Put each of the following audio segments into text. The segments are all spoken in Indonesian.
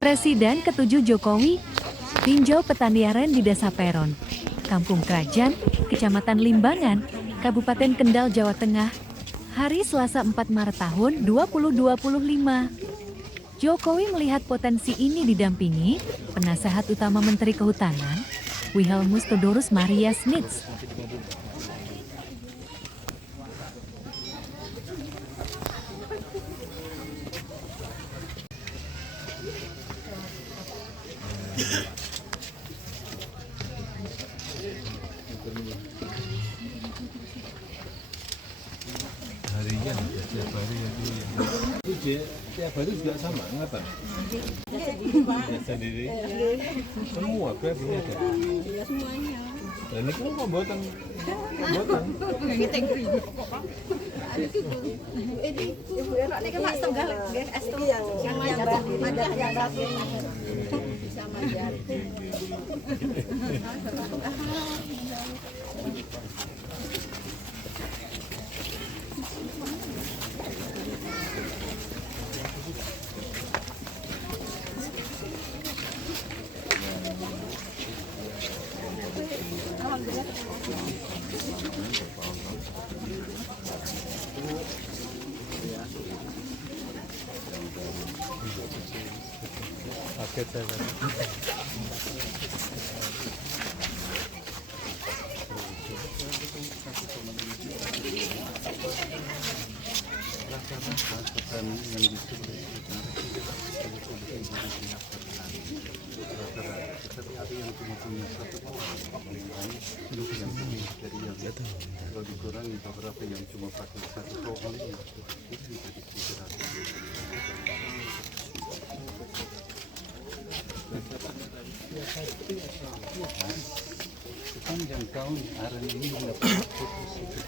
Presiden ke-7 Jokowi tinjau petani aren di Desa Peron, Kampung Krajan, Kecamatan Limbangan, Kabupaten Kendal, Jawa Tengah, hari Selasa 4 Maret tahun 2025. Jokowi melihat potensi ini didampingi Penasehat Utama Menteri Kehutanan, Wilhelmus Theodorus Maria Smits. Harian tiap hari itu tiap hari juga sama ngapa? Sendiri. Semua punya ada. Ya semuanya. Dan ini kok buatan. Ngiting ribu kok. Ini ibu ya nek mak setengah nggih es tuh yang satu bisa manjat. Paket saya tadi. Kalau dikurangi beberapa yang cuma pakai satu pohon itu jadi 300. Sepanjang tahun aren ini mendapat fokus itu.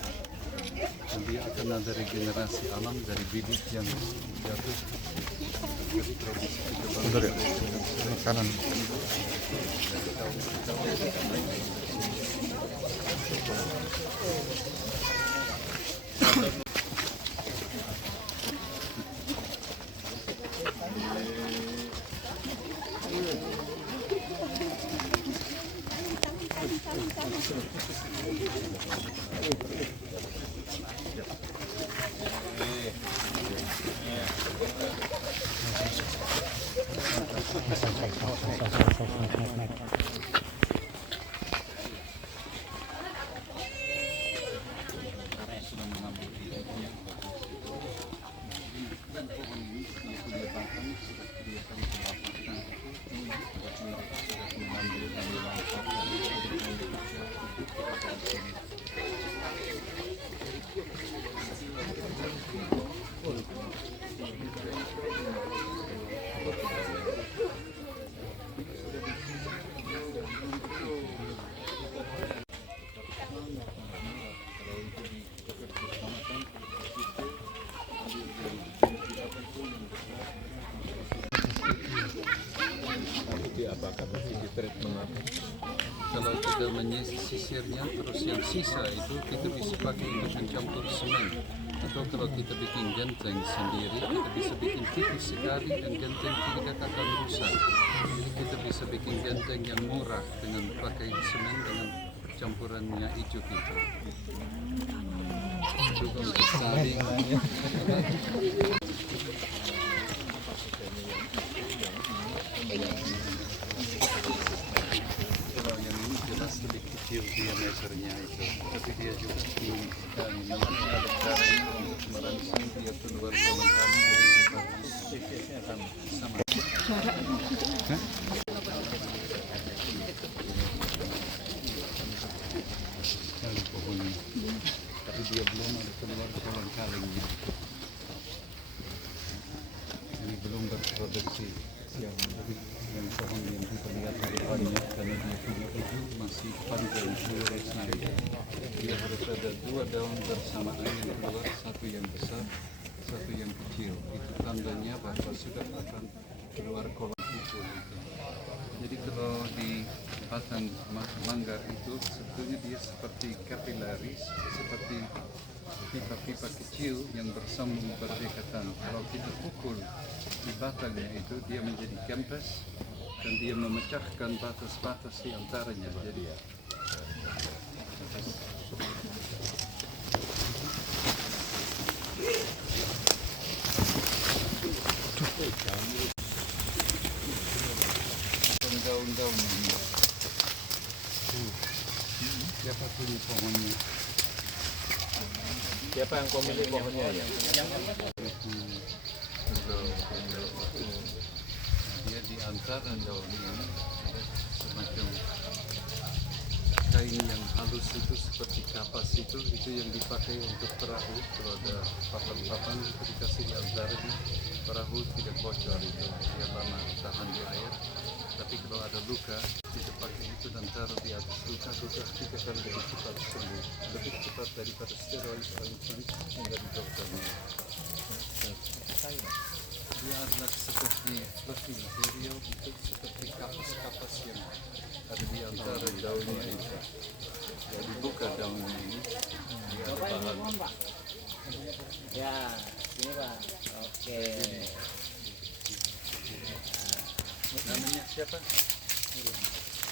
Nanti akan ada regenerasi alam dari bibit yang jatuh. Bentar ya, makanan. Apakah mesti di treatment apa? Kalau kita menyisirnya terus yang sisa itu kita bisa pakai untuk mencampur semen, atau kalau kita bikin genteng sendiri kita bisa bikin tipis sekali dan genteng tidak akan rusak. Jadi kita bisa bikin genteng yang murah dengan pakai semen dengan campuran minyak hijau itu. Itu untuk saling. Lebih kecil diameternya itu, tapi dia juga tinggi dan memang ada caranya untuk merangsang dia keluar komentar sama. Kali pohonnya, tapi dia belum ada keluar kolang kalingnya. Ini belum berproduksi yang pohon yang kita lihat harapannya karena dia punya itu masih panjang luas nanti. Dia harus ada 2 daun bersamaan yang keluar, satu yang besar, satu yang kecil. Itu tandanya bahwa sudah akan keluar kolang itu. Jadi kalau di batang manggar itu sebetulnya dia seperti kapilaris, seperti pipa-pipa kecil yang bersambung berdekatan. Kalau kita pukul di batangnya itu, dia menjadi kempes dan dia memecahkan batas-batas di antaranya. Jadi daun-daun ini. Siapa punya pohonnya? Siapa yang pemilik pohonnya ya? Dia di antara daun ini semacam kain yang halus itu seperti kapas itu yang dipakai untuk perahu. Kalau ada papan-papan itu dikasih di antaranya, perahu tidak bocor, itu dia lama tahan di air. Tapi kalau ada luka, kita pakai itu dan taruh di atas luka 3 kali lebih cepat sembuh, lebih cepat daripada steroid yang dari dokternya. Dia adalah seperti fluffy material, itu seperti kapas-kapas yang ada di antara daunnya itu. Jadi buka daunnya ini, dia ada bahan. Ya, sini Pak. Oke. Namanya siapa?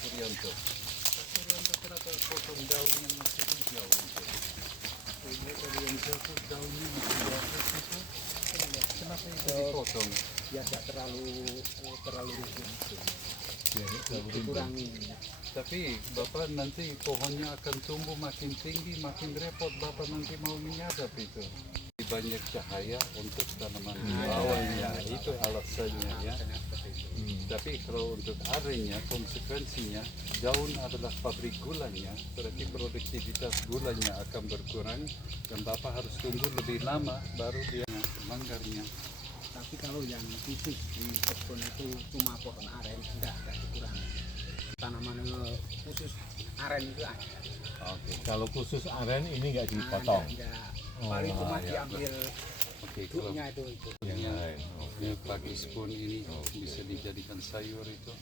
Suryanto. Suryanto, kenapa potong daun yang masih hijau itu? Ini tadi yang jatuh daunnya masih bagus itu. Kenapa itu dipotong? Ya nggak terlalu rusuh. Ya, Dikurangi. tapi Bapak nanti pohonnya akan tumbuh makin tinggi, makin repot. Bapak nanti mau menyadap itu. Banyak cahaya untuk tanaman di bawahnya, itu alasannya ya. Tapi kalau untuk arenya, konsekuensinya daun adalah pabrik gulanya, berarti produktivitas gulanya akan berkurang dan Bapak harus tunggu lebih lama baru dia manggarnya. Tapi kalau yang khusus di kebun itu cuma pohon aren, enggak dikurangi. Tanaman khusus aren itu ada. Oke, kalau khusus aren ini nggak dipotong. Enggak. Paling cuma ya, diambil Oke, kalau duknya itu. Yang lain. ya, pakai spoon ini bisa dijadikan sayur itu.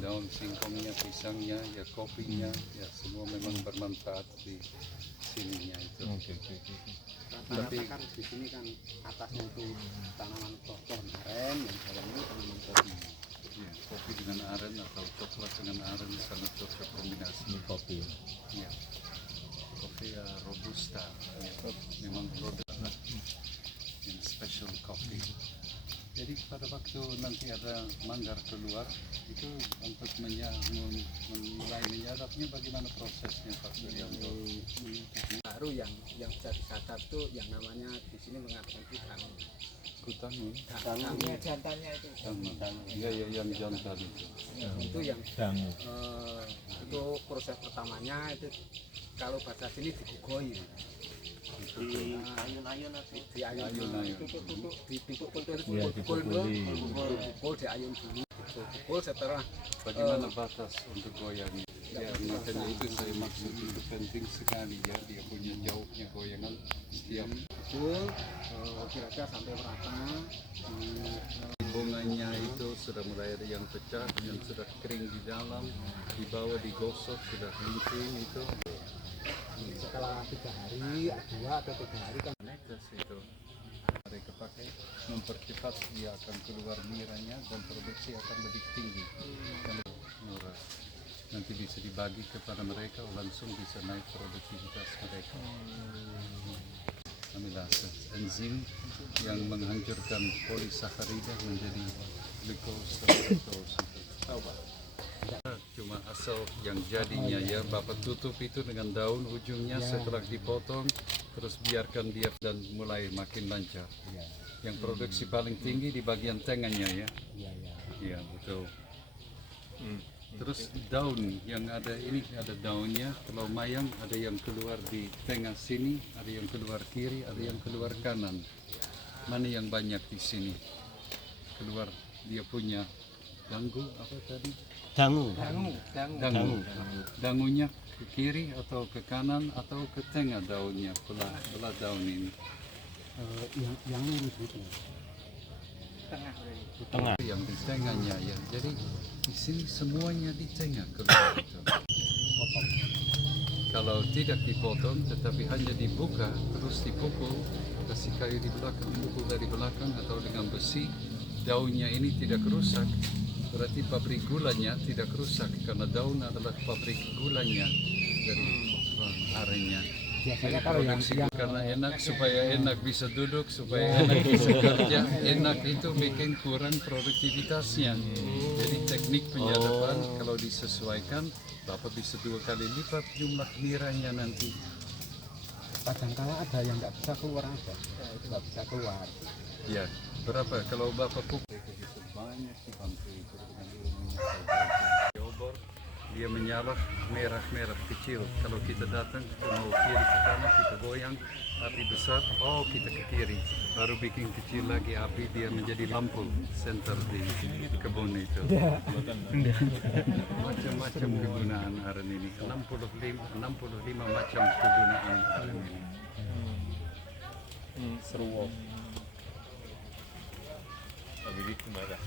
Daun singkongnya, pisangnya, ya kopinya, ya semua memang bermanfaat di sininya itu. Oke. Tapi kan di sini kan atasnya itu tanaman pohon aren, yang bawahnya tanaman kopi. Ya, kopi dengan aren atau coklat dengan aren sangat cocok kombinasi. Ini kopi. Ya. Kopi robusta, ya, memang produk yang special coffee. Jadi pada waktu nanti ada manggar keluar, itu untuk mulai menyadapnya bagaimana prosesnya Pak Suryanto? Baru yang bisa disadap tuh yang namanya di sini mengatakan hutan. Kutangun, Jantannya itu. iya ya, yang jantan itu. Itu yang Dangu. itu proses pertamanya itu kalau bahasa sini digugoi. Di Ayun-ayun ayun-ayun. dipukul Ya, dipukuli. diayun dulu, dipukul setelah Bagaimana batas untuk goyangnya? Ya, makanya itu saya maksud itu penting sekali ya, dia punya jauhnya goyangan setiap pukul kira-kira sampai merata. bunganya itu sudah mulai ada yang pecah, yang sudah kering di dalam, di bawah digosok sudah licin itu. Setelah 3 hari, 2 atau 3 hari kan Netes itu mereka pakai mempercepat, dia akan keluar niranya dan produksi akan lebih tinggi dan lebih murah. Nanti bisa dibagi kepada mereka, langsung bisa naik produktivitas mereka. Amilase, enzim yang menghancurkan polisakarida menjadi glucose dan fructose. Tahu Pak? Cuma asal yang jadinya ya, Bapak tutup itu dengan daun ujungnya setelah dipotong, terus biarkan dia dan mulai makin lancar. Yang produksi paling tinggi di bagian tengahnya ya. Iya betul. Terus daun yang ada ini, ada daunnya, kalau mayang ada yang keluar di tengah sini, ada yang keluar kiri, ada yang keluar kanan. Mana yang banyak di sini? Keluar dia punya dangu apa tadi? Dangu. Dangunya ke kiri atau ke kanan atau ke tengah daunnya, belah daun ini. yang lurus itu. Tengah. yang di tengahnya ya. Jadi di sini semuanya di tengah keluar itu. Kalau tidak dipotong tetapi hanya dibuka terus dipukul, kasih kayu di belakang, pukul dari belakang atau dengan besi, daunnya ini tidak rusak, berarti pabrik gulanya tidak rusak karena daun adalah pabrik gulanya dari arennya. Biasanya kalau yang Karena enak, supaya enak bisa duduk, supaya enak bisa kerja, enak itu bikin kurang produktivitasnya. Jadi teknik penyadapan kalau disesuaikan, Bapak bisa 2 kali lipat jumlah niranya nanti. kadang-kala ada yang nggak bisa keluar aja, nggak bisa keluar. Ya, berapa? Kalau Bapak pukul banyak di bangku itu obor, dia menyala merah-merah kecil. Kalau kita datang, kita mau kiri ke kanan, kita goyang, api besar, oh kita ke kiri. Baru bikin kecil lagi api, dia menjadi lampu center di kebun itu. Macam-macam kegunaan aren ini. 65 macam kegunaan aren ini. Seru. Tapi di kemana?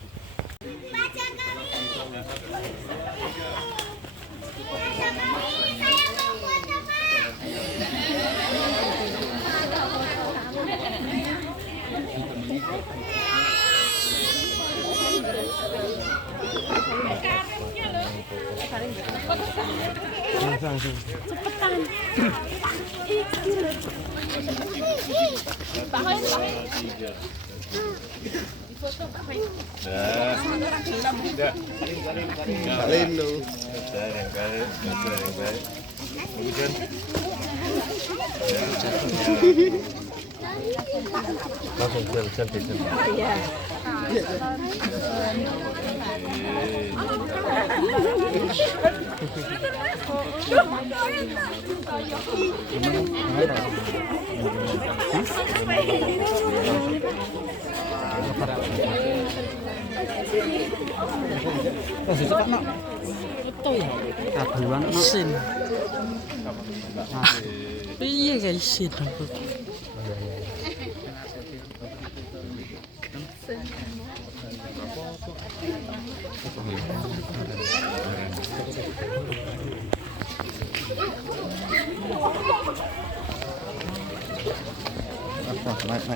Salin lu. Langsung selfie. Isin. Iya guys, isin aku. Naik.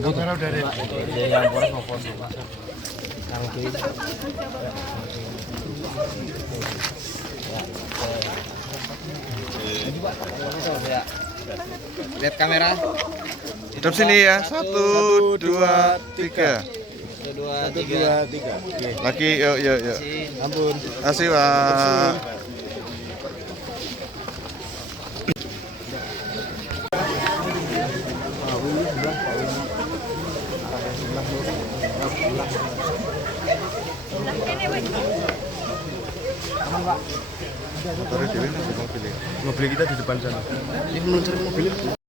Kamera udah ada. Yang boros mau foto. Lihat kamera. Hidup sini ya. 1, 2, 3. 1, 2, 3. Lagi yuk. Ampun. Kasih, Pak. Motor mobil kita di depan sana. Ini meluncur mobil.